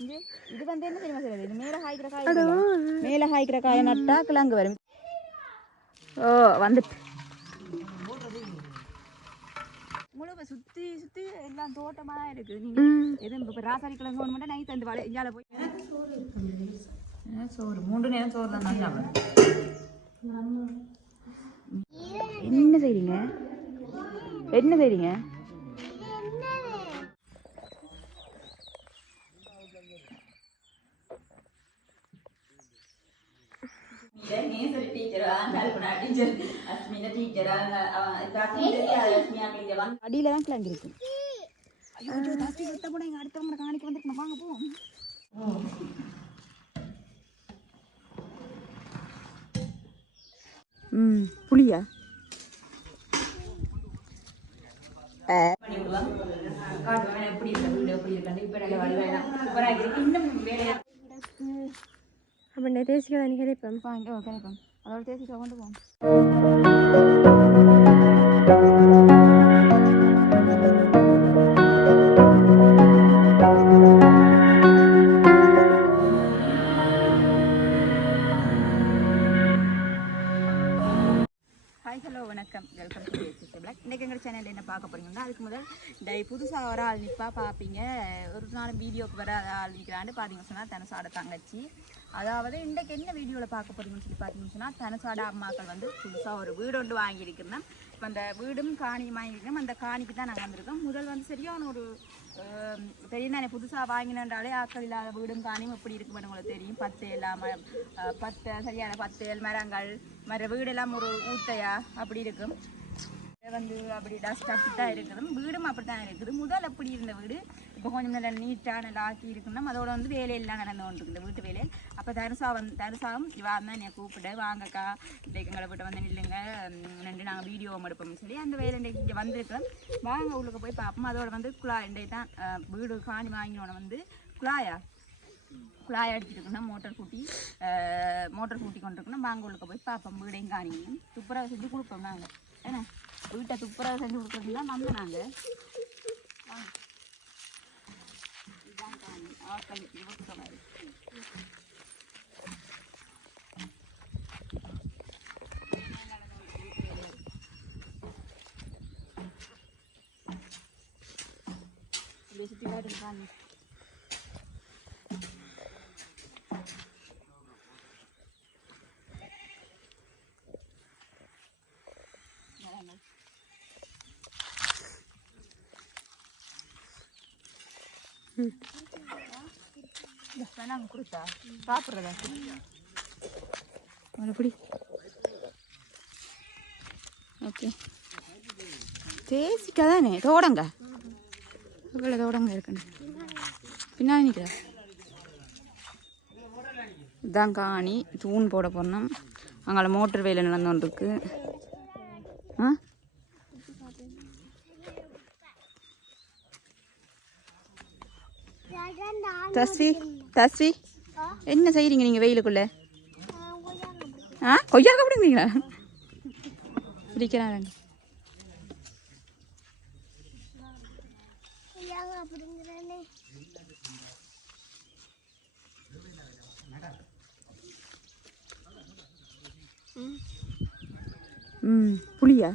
இது வந்து என்ன தெரியுமா செய்யறது இது மேல காய்க்கிற காய்? மேல காய்க்கிற காயை நட்டா கிழங்கு வரும் ஓ வந்துட்டு முழுக்க சுத்தி சுத்தி எல்லாம் தோட்டமா இருக்கு நீங்க எதுவும் இப்ப ராசாரி கிழங்கு ஒன்று மட்டும் நைட் அந்த வலை இஞ்சால போய் சோறு மூன்று நேரம் சோறு தான் என்ன செய்றீங்க என்ன செய்றீங்க நேசரி டீச்சரா கல்பனா டீச்சர் அஸ்மினா டீச்சரா அடியில தான் கிழங்கு இருக்கு ஐயோ ஐயோ தாஸ்தி சுத்த போட எங்க அடுத்தவங்க காணிக்க வந்துருக்கணும் வாங்க போவோம் ம் புளியா பண்ணி விடுவாங்க காட்டுவாங்க எப்படி இருக்க வீடு எப்படி இருக்காண்டு இப்ப நல்ல வடிவாயிதான் சூப்பரா இருக்கு இன்னும் வேலையா அப்போ தேசிக்க தான் கிடைப்பேன் வாங்க ஓ அதோட தேசிட்டு கொண்டு போவோம். ஹாய் ஹலோ வணக்கம். வெல்கம் டு பிளாக் இன்றைக்கி எங்கள் சேனலில் என்ன பார்க்க போறீங்கன்னா அதுக்கு முதல் டை புதுசாக ஒரு ஆள் நிற்பா பார்ப்பீங்க ஒரு நாள் வீடியோக்கு வர ஆள் நிற்கிறான்னு பார்த்தீங்கன்னு சொன்னால் தனசாட தங்கச்சி. அதாவது இன்றைக்கு என்ன வீடியோவில் பார்க்க போகிறீங்கன்னு சொல்லி பார்த்தீங்கன்னு சொன்னால் தனசாட அம்மாக்கள் வந்து புதுசாக ஒரு வீடு ஒன்று வாங்கியிருக்கிறோம் இப்போ அந்த வீடும் காணியும் வாங்கியிருக்கோம் அந்த காணிக்கு தான் நாங்கள் வந்திருக்கோம். முதல் வந்து சரியான ஒரு தெரியும் தானே புதுசாக வாங்கினாலே ஆக்கள் இல்லாத வீடும் காணியும் எப்படி இருக்குன்னு உங்களுக்கு தெரியும்? பத்து இல்லாமல் பத்து சரியான பத்து மரங்கள் மர வீடெல்லாம் ஒரு ஊத்தையா? அப்படி இருக்கும் வந்து அப்படி டஸ்ட் அப்படித்தான் இருக்குது. வீடும் அப்படித்தான் இருக்குது. முதல் அப்படி இருந்த வீடு இப்போ கொஞ்சம் நல்லா நீட்டாக நல்லா ஆக்கி இருக்கணும் அதோட வந்து வேலையெல்லாம் நடந்து கொண்டிருக்குது. வீட்டு வேலையில் அப்போ தருசா வந்து தருசாவும் இவா தான் என்னை கூப்பிட்டு வாங்கக்கா இன்றைக்கு எங்களை வீட்டை வந்து நில்லுங்க. நின்று நாங்கள் வீடியோ எடுப்போம்னு சொல்லி அந்த வேலை இன்றைக்கு இங்கே வந்திருக்கிறோம். வாங்க உள்ளுக்கு போய் பார்ப்போம் அதோட வந்து குழாய் இன்றைக்கு தான் வீடு காணி வாங்கினோன்னு வந்து குழாயா? குழாய் அடிச்சிருக்கணும் மோட்டர் கூட்டி மோட்டர் கூட்டி கொண்டிருக்கணும். வாங்க உள்ளுக்கு போய் பார்ப்போம் வீடையும் காணிங்க துப்புரவை செஞ்சு கொடுப்போம் நாங்கள் ஏன்னா வீட்டை துப்புரவை செஞ்சு கொடுக்குறதுலாம் வந்து நாங்கள் இதுதான் காணி ஆக்கள் இருபத்தி சொன்னாரு இப்படி சுற்றி காட்டுங்க காணி வேணாங்க கொடுத்தா? சாப்பிட்றதா? எப்படி ஓகே. தேசிக்கா தானே? தோடங்க இவ்வளோ தோடங்க இருக்கணும் பின்னாடி நிற்கிற இதுதான் காணி தூண் போட போனோம் அங்கே மோட்டர் வேலை நடந்து கொண்டிருக்கு. தஸ்வி தஸ்வி என்ன செய்றீங்க நீங்க வெயிலுக்குள்ள? ஆ கொய்யாக்க பிடிங்களா பிடிக்கிறாங்க. ம் புளியா?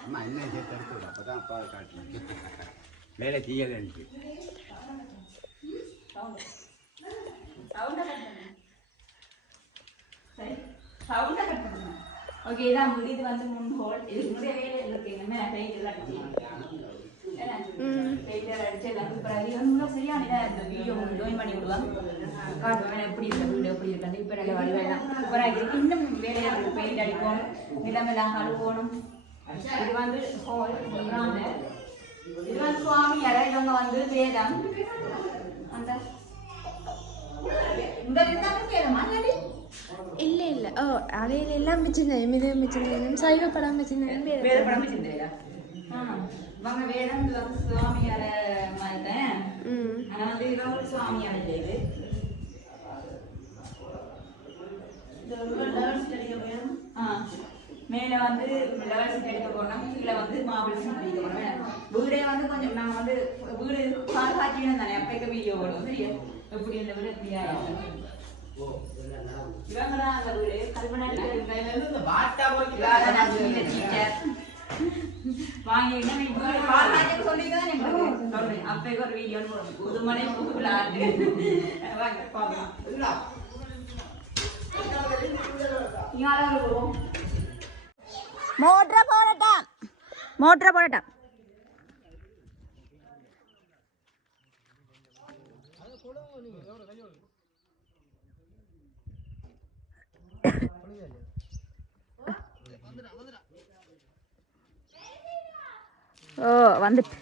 அம்மா என்ன எடுத்து விடு அப்போ தான் அப்பா காட்டணும் வேலை செய்யலை எனக்கு ஓகே இதான் வீடு இது வந்து முன் ஹோல் இதுக்கு முன்னாடி வேலை இருக்கு பெயிண்ட் எல்லாம் அடிச்சு பெயிண்ட் எல்லாம் அடிச்சு எல்லாம் சூப்பராக இது வந்து இன்னும் சரியான இதாக இருக்கு வீடியோ ஜாயின் பண்ணி விடுவாங்க காட்டுவாங்க எப்படி இருக்கு வீடு எப்படி இருக்காண்டு இப்போ நல்ல வடிவெல்லாம் சூப்பராக இருக்கு இன்னும் வேலையாக இருக்கு பெயிண்ட் அடிப்போம் நிலமெல்லாம் கழுவணும் இது வந்து ஹோல் இது வந்து சுவாமி அறை இவங்க வந்து வேதம் அந்த இந்த விதம் கேளுமா இல்ல இல்ல ஓ அவையில எல்லாம் வச்சிருந்தேன் இது வச்சிருந்தேன் சைவ படம் வச்சிருந்தேன் வேத படம் வச்சிருந்தேன் வாங்க வேதம் வந்து சுவாமியார மாதிரிதான் ம் ஆனா வந்து ஒரு சுவாமியார ஆ. மேல வந்து லெவல்ஸ் எடுக்க போனோம் கீழே வந்து மாபிள் சீட் போனோம் வீடே வந்து கொஞ்சம் நாங்க வந்து வீடு பாதுகாட்டியும் தானே அப்பக்க வீடியோ ஓடும் சரியா எப்படி இந்த வீடு எப்படி மோட்டரை போடட்டான் மோட்டரை போடட்டான் ஓ வந்துட்டு.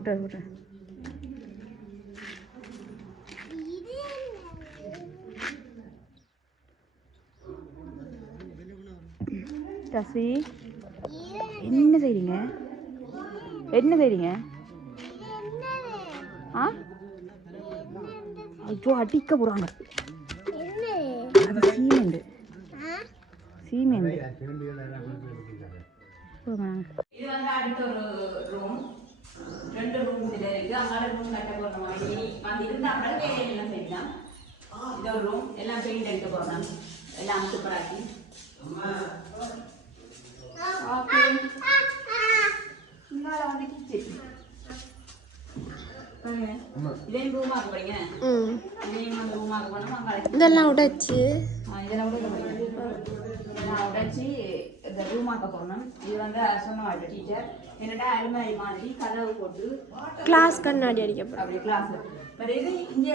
மோட்டர் விட்றேன் ரசி என்ன செய்றீங்க? என்ன செய்றீங்க? ஆ? ஐயோ அடிக்க போறாங்க. அது சீமெண்டு சீமெண்டு போங்க இது வந்து அடுத்த ஒரு ரூம் ரெண்டு ரூம் இதுல இருக்கு அங்கால ரூம் கட்ட போறோம் மாதிரி வந்து இருந்தா அப்புறம் வேலை எல்லாம் செய்யலாம் இது ஒரு ரூம் எல்லாம் பெயிண்ட் அடிக்க போறோம் எல்லாம் சூப்பராக்கி ஓகே இங்கால வந்து கிச்சன் இதையும் ரூம் ஆக்க போறீங்க ம் இதையும் வந்து ரூம் ஆக்க போனோம் அங்கால இதெல்லாம் உடைச்சு இதெல்லாம் உடைச்சி இந்த ரூம் ஆக்க போகணும் இது வந்து சொன்ன டீச்சர் என்னடா அலுமாரி மாதிரி கதவு போட்டு கிளாஸ் கண்ணாடி அடிக்க போறோம் அப்படி கிளாஸ் இது இங்கே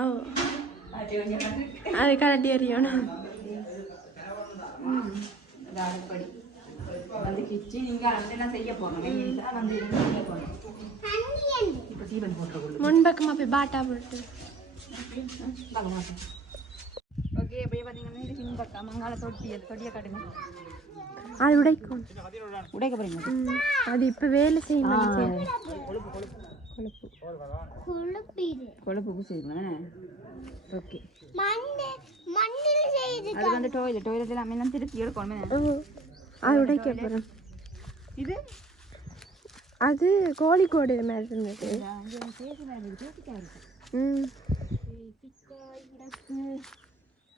ஓ அது கரண்டி அறியணும் அடுப்படி வந்து கிச்சன் இங்கே வந்து என்ன செய்ய தான் வந்து இது செய்ய போகணும் இப்போ சீவன் போட்டுருக்குள்ள முன்பக்கமா போய் பாட்டா போட்டு. பார்க்க மாட்டேன் ஓகே அப்படியே பார்த்தீங்கன்னா இது பின்பக்கம். மங்கால தொட்டி அது தொட்டியை காட்டுங்க. அது உடைக்கும். உடைக்க போறீங்க. அது இப்போ வேலை செய்யணும் கொழுப்பு. பூசிருக்கேன் ஓகே. அது வந்து டோய்லெட் டோய்லெட் எல்லாமே எல்லாம் திருப்பி எடுக்கணும். ஓ அது உடைக்க போகிறோம் இது? அது கோழிக்கோடு மாதிரி இருந்தது. ம்.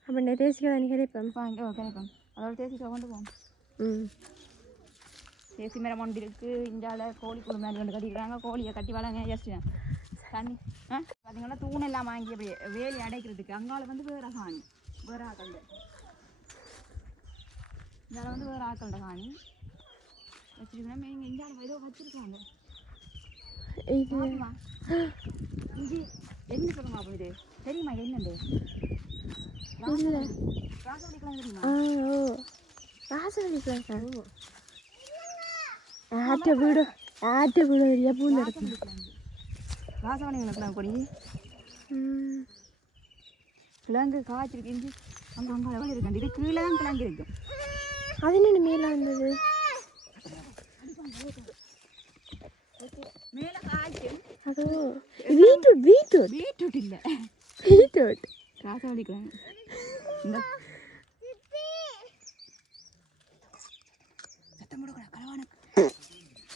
அப்போ நிறைய சிக்கல் கிடைப்பேன். கிடைக்கும் அதோட தேசிக்காய் கொண்டு போவோம் ம். தேசி மரம் ஒன்று இருக்கு. இந்தியாவில் கோழி குழு மாதிரி ஒன்று கட்டிக்கிறாங்க கோழியை கட்டி வளங்க ஜஸ்ட் தண்ணி ஆ? பார்த்தீங்கன்னா தூண் எல்லாம் வாங்கி அப்படியே வேலி அடைக்கிறதுக்கு. அங்கால வந்து வேற காணி வேற ஆக்கள். இதில் வந்து வேற ஆக்களோட காணி வச்சிருக்கேன் இங்கே இந்தியாவில் ஏதோ வச்சிருக்காங்க. இது என்ன சொல்லுமா அப்போ இது? தெரியுமா என்னது? ராசவடி கிழங்கு தெரியுமா? ராசவடி கிளாஸ் ஆட்ட வீடு ஆட்ட வீடு வழியா பூந்து இருக்கும் ராசவடி கிழங்கு கொடி. கிழங்கு காய்ச்சிருக்கு. இஞ்சி. அங்கே அங்கே லெவல் இருக்கு இது கீழே தான் கிழங்கு இருக்கு. அது என்ன மேலே வந்தது? மேலே காய்ச்சி. அதோ பீட்ரூட் பீட்ரூட் பீட்ரூட் இல்லை. பீட்ரூட் ராசவடி கிழங்கு இந்த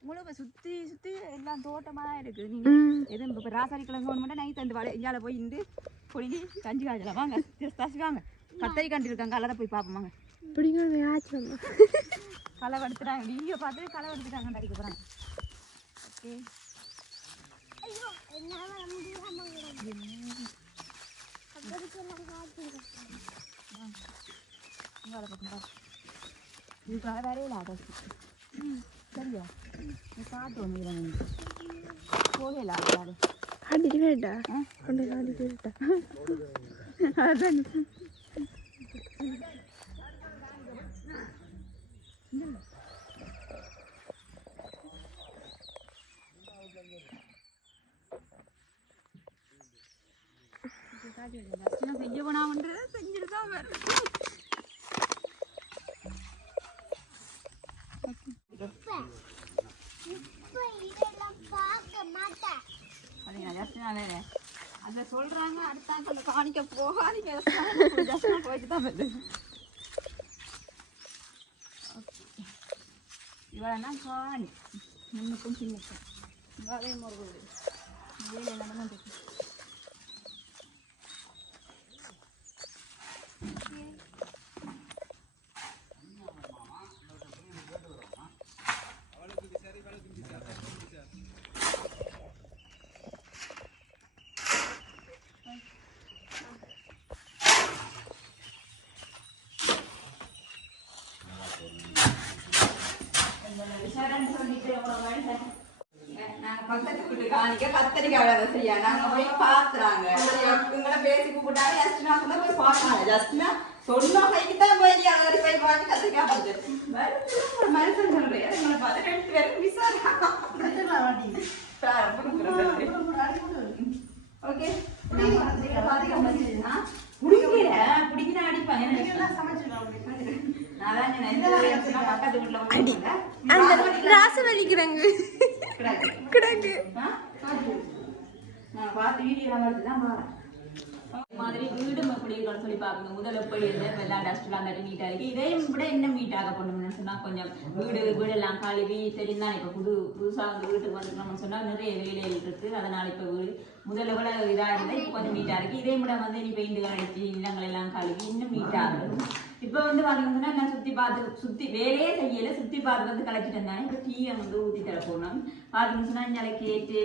உங்களுக்கு சுத்தி சுத்தி எல்லாம் தோட்டமா இருக்கு. நீங்க எதுவும் இப்போ ராசாரி கிழங்கு ஒன்று மட்டும் நைட் அந்த இங்கால போய் இருந்து பொழுதி கஞ்சி காய்ச்சலாம் வாங்க. கத்தரி கண்டு இருக்காங்க கலரை போய் பார்ப்போமாங்க ஆச்சு களை எடுத்துட்டாங்க வீடியோ பார்த்து களை எடுத்துட்டாங்க அடிக்க ஓகே இங்கால பக்கம் பாரு. இதுக்காக வேறையில ஆகாது சரியா நீ போகல ஆகாது அடிக்க கொண்டு அடிக்க வேண்டா அதான் செஞ்சிருக்கா வேறு அதை சொல்றாங்க அடுத்தாங்க காணிக்க போகாதீங்க. ஜஸ்டினா போயிட்டு தான் வருது காணி முன்னுக்கும் பின்னுக்கும் இவாளே முருகுது வேலை நடந்து நாங்க பக்கத்து வீட்டு காணிக்க கத்தரிக்காய் சரியா நாங்க போய் பாத்துறாங்க இவங்களை பேசி கூப்பிட்டாங்க ஜஸ்டினா கூட போய் பார்த்தாங்க ஜஸ்டினா சொன்ன கைக்கு தான் போய் நீ அதை போய் பார்த்து கத்திரிக்காய் பார்த்து மனுஷன் சொல்றேன் எங்களை பார்த்து ரெண்டு பேரும் விசாரிக்கலாம் ஓகே அடிப்பாங்க பக்கத்து வீட்டுல அந்த பார்த்து தான் பாறேன் மாதிரி வீடும் எப்படி இருக்குன்னு சொல்லி பாருங்க முதல்ல எப்படி இருந்தேன் எல்லா டஸ்ட்லாம் அந்த நீட்டா இருக்கு. இதையும் விட என்ன நீட்டாக பண்ணணும்னு சொன்னா கொஞ்சம் வீடு வீடெல்லாம் கழுவி தெரியும் தான் இப்ப புது புதுசா வந்து வீட்டுக்கு வந்துக்கணும்னு சொன்னா நிறைய வேலைகள் இருக்கு. அதனால இப்ப வீடு முதல்ல விட இதா இருந்தா இப்ப கொஞ்சம் நீட்டா இருக்கு. இதே விட வந்து நீ பெயிண்ட் அடிச்சு இல்லங்கள் எல்லாம் கழுவி இன்னும் நீட்டா இருக்கும் இப்ப வந்து பாத்தீங்கன்னா நான் சுத்தி பார்த்து சுத்தி வேலையே செய்யல சுத்தி பார்த்து வந்து கலைச்சிட்டு இருந்தாங்க இப்ப டீயை வந்து ஊத்தி தர போனோம் பாத்தீங்கன்னு இங்கே கேட்டு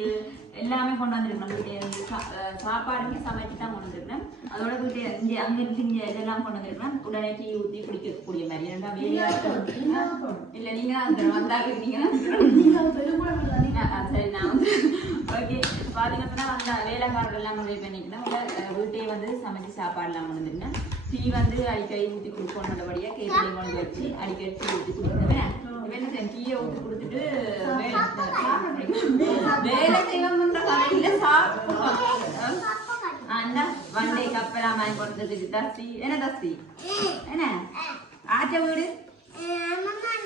எல்லாமே கொண்டு வந்திருக்கணும் வீட்டை சாப்பாடுமே சமைச்சு தான் கொண்டு வந்திருக்கேன் அதோட வீட்டை இங்கே அங்க இருந்து இங்கே இதெல்லாம் கொண்டு வந்திருக்கேன் உடனே டீ ஊத்தி குடிக்கக்கூடிய மாதிரி. ரெண்டா வேலையா. இல்ல நீங்க அந்த வந்தாங்க நீங்க சரி நான் வந்து ஓகே பாத்தீங்கன்னா அந்த வேலைக்காரர்கள் எல்லாம் உதவி பண்ணிக்கிட்டேன் உள்ள வந்து சமைச்சு சாப்பாடுலாம் கொண்டு டீ வந்து அடிக்கடி ஊற்றி கொடுப்போம் நல்லபடியாக கேட்கலையும் கொண்டு வச்சு அடிக்கடி டீ ஊற்றி கொடுத்துருவேன். இவன் டீயை ஊற்றி கொடுத்துட்டு வேலை வேலை செய்வோம்ன்ற கடையில் சாப்பிடுவோம். அந்த வண்டை கப்பலாம் வாங்கி கொடுத்ததுக்கு தஸ்தி. என்ன தஸ்தி? என்ன ஆச்ச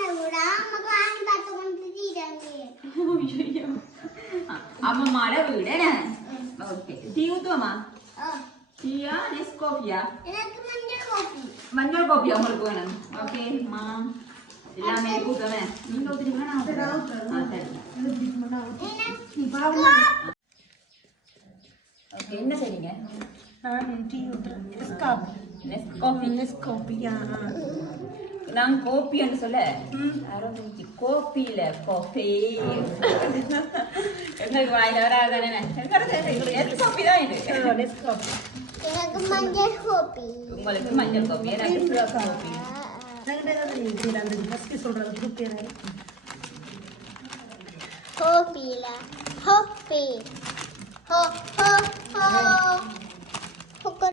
வீடு ஐயோ. அம்மம்மாட வீடு என்ன ஓகே டீ ஊற்றுவோமா டீயா நெஸ்கோஃபியா மஞ்சள் காப்பி உங்களுக்கு வேணும் ஓகே மா எல்லாமே ஊற்றுவேன் நீங்க ஊற்றுறீங்களா நான் ஊற்றுறேன் ஆ சரி ஓகே என்ன செய்றீங்க நெஸ்காஃபி காப்பியா நான் கோப்பின்னு சொல்ல சொல்லிச்சு கோப்பியில கோப்பி எங்களுக்கு வாயில வராதானே? கோப்பி தான் எனக்கு மஞ்சள் கோப்பி உங்களுக்கு மஞ்சள் கோப்பி எனக்கு கோப்பி அந்த ஃபஸ்ட்டு சொல்கிறது குரூப் பேர். ஹோப்பில ஹோப்பி. ஹோ ஹோ ஹோ.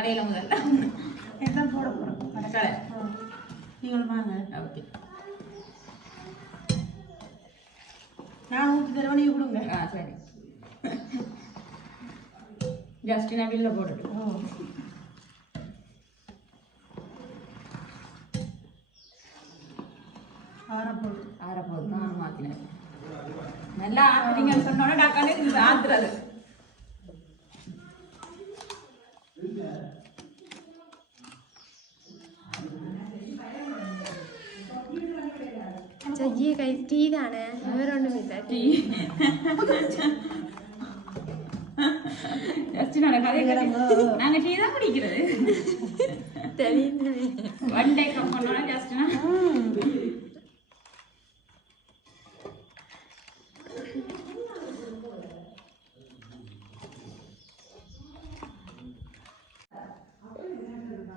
கடையில் முதல்ல. எல்லாம் போட போகிறோம் கடை. நீங்கள் வாங்க. ஓகே. நான் ஊற்றி தருவேன் நீங்கள் கொடுங்க. ஆ சரி. ஜஸ்டினா பில்ல போட்டுட்டு. செய்ய கை டீ தானே வேற ஒன்றும் இல்லை டீ ஜஸ்ட் நான் கதை நாங்க டீ தான் குடிக்கிறது தெரியுது ஒன் டே கம் பண்ணோன்னா ஜஸ்ட்னா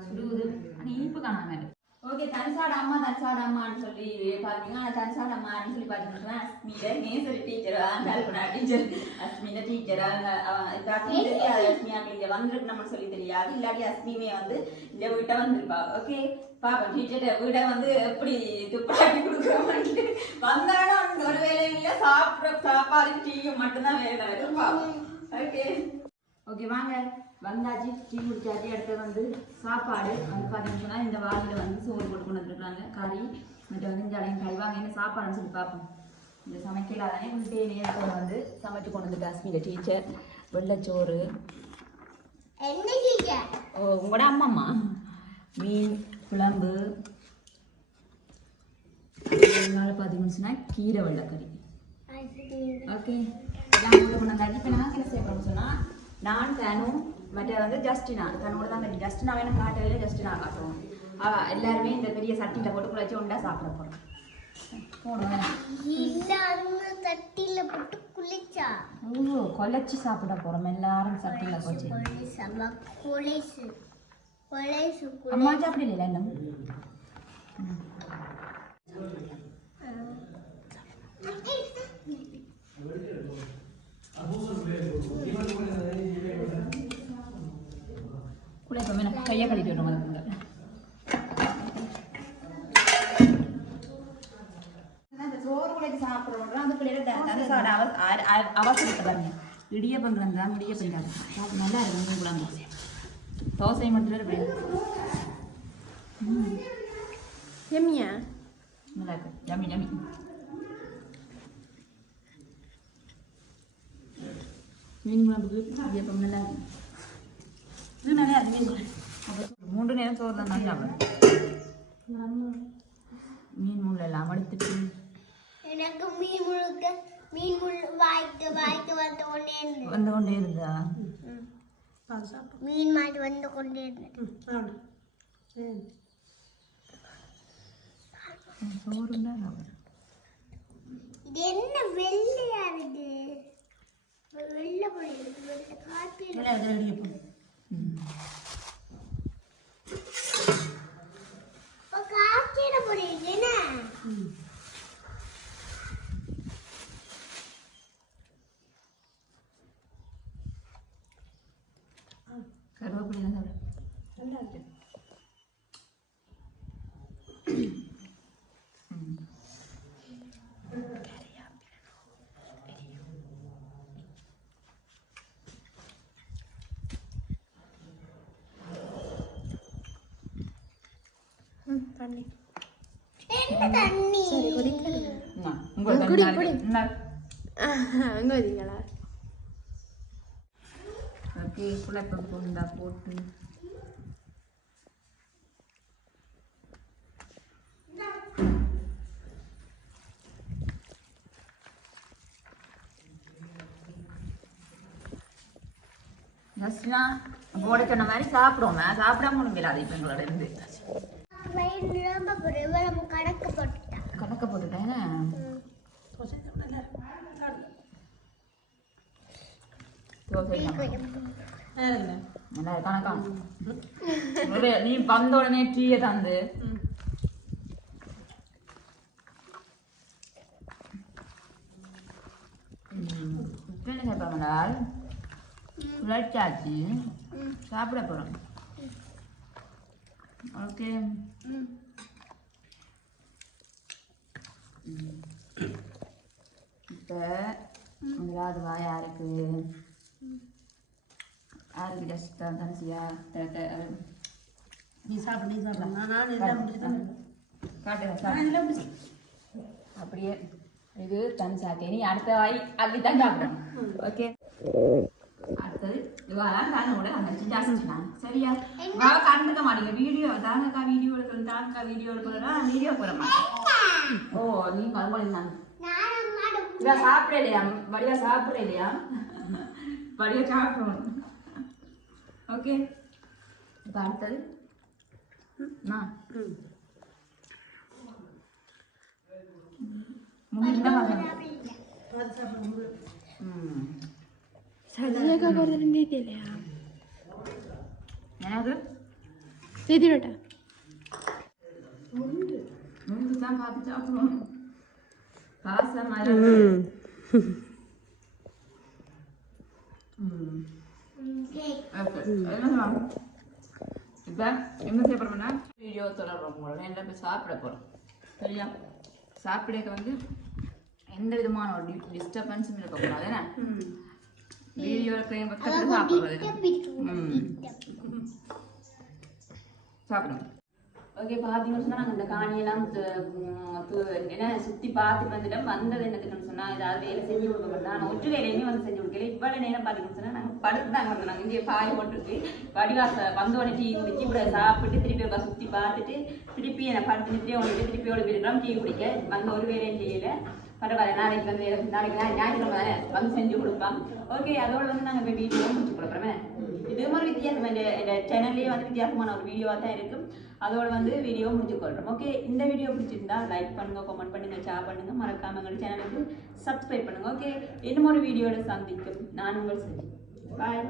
சுடுவது ஆனா இனிப்பு காணாம ஓகே தனுசாட அம்மா தனுசாட அம்மான்னு சொல்லி பாத்தீங்க ஆனா தனுசாட அம்மான்னு சொல்லி பாத்தீங்கன்னா நேசரி டீச்சர் கல்பனா டீச்சர் அஸ்மியில டீச்சர் அவங்க அஸ்மி தெரியாது அஸ்மி அப்படி வந்திருக்கு நம்ம சொல்லி தெரியாது இல்லாட்டி அஸ்மியுமே வந்து இந்த வீட்டை வந்திருப்பா ஓகே பாப்பா டீச்சர் வீடை வந்து எப்படி துப்பாக்கி கொடுக்குறோம்னு வந்தாலும் ஒரு வேலையும் இல்லை சாப்பிட்ற சாப்பாடு டீயும் மட்டும்தான் வேலை ஓகே ஓகே வாங்க. வந்தாச்சு டீ குடிச்சாச்சு அடுத்து வந்து சாப்பாடு. வந்து பார்த்தீங்கன்னா இந்த வாரியில் வந்து சோறு போட்டு கொண்டு வந்துருக்காங்க கறி மற்ற வந்து இந்த அடையும் கழுவாங்க என்ன சாப்பாடுன்னு சொல்லி பார்ப்போம். இந்த சமைக்கலாதானே கொஞ்சம் நேரத்தில் வந்து சமைச்சு கொண்டு வந்து காஷ்மீர டீச்சர் வெள்ளைச்சோறு. ஓ உங்களோட அம்மாம்மா? மீன் குழம்பு. அதனால பார்த்தீங்கன்னு சொன்னால் கீரை வெள்ளைக்கறி. ஓகே நான் உள்ள கொண்டு வந்தாச்சு இப்போ நான் என்ன செய்ய போகிறோம்னு சொன்னால் நான் தனும் மற்ற வந்து ஜஸ்டினா. தன்னோட தான் கட்டி. ஜஸ்டினா வேணும் காட்டவே ஜஸ்டினா காட்டுவோம். எல்லாருமே இந்த பெரிய சட்டியில் போட்டு குழச்சி உண்டா சாப்பிட போகிறோம் ஓ கொலைச்சி சாப்பிட போகிறோம் எல்லாரும் சட்டியில் போச்சு. அம்மா சாப்பிடல கூட இப்போ வேணா கையை கழுவிட்டு விடுறோம் அதுக்குள்ள இந்த சோறு சாப்பிட்றோம் அந்த பிள்ளைகள் தனுசாட அவ அவசரத்தை பாருங்க. இடியப்பம் இருந்தா இடியப்பம் தான் நல்லா இருக்கும் குழம்பு. தோசை மட்டும் எம்மியா? நல்லா இருக்கு. யம்மி யம்மி மீன் குழம்புக்கு இடியப்பம் நல்லா இது நல்லா இருக்கு மீன் குழம்பு. மூன்று நேரம் சோறு தான் சாப்பிடுறேன் மீன் முள் எல்லாம் எடுத்துட்டு எனக்கு மீன் முழுக்க மீன் முள் வாய்க்கு வாய்க்கு வந்து கொண்டே இருந்தது வந்து கொண்டே இருந்தா மீன் மாட்டு வந்து கொண்டே இருந்தது ஆடு சரி சோறு தான் சாப்பிடுறேன் இது என்ன வெள்ளையா இருக்கு வெள்ளை பொடி வெள்ளை காப்பி நல்லா இருக்கிற இடியப்பம் இப்போ காய்ச்சிட பொடி என்ன கருவேப்பிலை தான் சாப்பிடுறேன் நல்லா இருக்கு ம் பண்ணி என்ன தண்ணி சரி குடிக்கிறேன் இந்தா, உங்களுக்கு குடி, தண்ணி குடி. இருக்கு. இந்தா. அங்கே வரீங்களா ஓகே குழப்பம் கொண்டா போட்டு. ஜஸ்ட்னா போட சொன்ன மாதிரி சாப்பிடுவோம்? சாப்பிடாம முடியல இப்போ எங்களோட இருந்து. கணக்கு போட்டுட்டா. கணக்க போட்டுட்டேன் தோசை சாப்பிட நல்லா இருக்கு ஆடு. தோசை நல்லா இருக்குண்ணே நல்லா கணக்கா ஒரு நீ வந்த உடனே டீயை தந்து என்ன சாப்பிடுறா உழைச்சாச்சு சாப்பிட போகிறோம் ஓகே இப்போ முதலாவது வா யாருக்கு ஜஸ்ட் தான் தனசியா நீ சாப்பிடு நீ சாப்பிடு. நான் எல்லாம் முடிச்சு தான் காட்டுங்க அப்படியே இது தன் சாக்கை நீ அடுத்த வாய் தான் சாப்பிடணும். ஓகே. அடுத்தது இவாலாம் தான் கூட அந்த சின்ன சரியா? வா கண்டுக்க மாட்டீங்க. வீடியோ தாங்கக்கா வீடியோ எடுக்கணும் தாங்கக்கா வீடியோ எடுக்கணும் வீடியோ போட மாட்டேன். ஓ நீங்க அது இவ சாப்பிட இல்லையா? வடிவா சாப்பிட இல்லையா? வடிவா சாப்பிடணும் ஓகே இப்போ அடுத்தது நான் முன்னாடி தான் இப்போ என்ன செய்ய போகிறோம்னா வீடியோ தொடர்றோம் உங்களோட. என்ன போய் சாப்பிட போகிறோம் சரியா. சாப்பிடக்க வந்து எந்த விதமான ஒரு டிஸ்டர்பன்ஸும் இருக்கக்கூடாது என்ன? வீடியோ இருக்கிற பக்கத்தில் சாப்பிட்றது. ம். சாப்பிடுங்க. ஓகே பார்த்தீங்கன்னு சொன்னால் நாங்கள் இந்த காணியெல்லாம் து- என்ன சுற்றி பார்த்து வந்துட்டோம் வந்தது என்னதுன்னு சொன்னால் ஏதாவது வேலை செஞ்சு கொடுக்க மாட்டோம் நான் ஒற்று வேலையுமே வந்து செஞ்சு கொடுக்கல. இவ்வளோ நேரம் பார்த்தீங்கன்னு சொன்னால் நாங்கள் படுத்து தாங்க வந்தோம் நாங்கள் இங்கே பாய் போட்டுருக்கு. வடிவாச வந்தோடனே டீ குடிச்சு இப்படி சாப்பிட்டு திருப்பி ஒரு சுற்றி பார்த்துட்டு திருப்பி என்னை படுத்து நிறுத்தி வந்துட்டு திருப்பி ஒரு இருக்கிறோம் டீ குடிக்க. வந்த ஒரு வேலையும் செய்யலை. பரவாயில்ல நாளைக்கு வந்து நாளைக்கு நான் ஞாயிற்றுக்கிழமை தானே வந்து செஞ்சு கொடுப்பான். ஓகே அதோட வந்து நாங்கள் போய் வீடியோ முடிச்சு கொடுக்குறோமே. இது மாதிரி வித்தியாசம் இந்த சேனல்லேயே வந்து வித்தியாசமான ஒரு வீடியோவாக தான் இருக்கும் அதோட வந்து வீடியோ முடிச்சு கொள்கிறோம் ஓகே இந்த வீடியோ பிடிச்சிருந்தா லைக் பண்ணுங்க கமெண்ட் பண்ணுங்க ஷேர் பண்ணுங்க. மறக்காம எங்கள் சேனலுக்கு சப்ஸ்கிரைப் பண்ணுங்க. ஓகே இன்னும் ஒரு வீடியோட சந்திக்கும். நான் உங்கள் சஜி. பாய்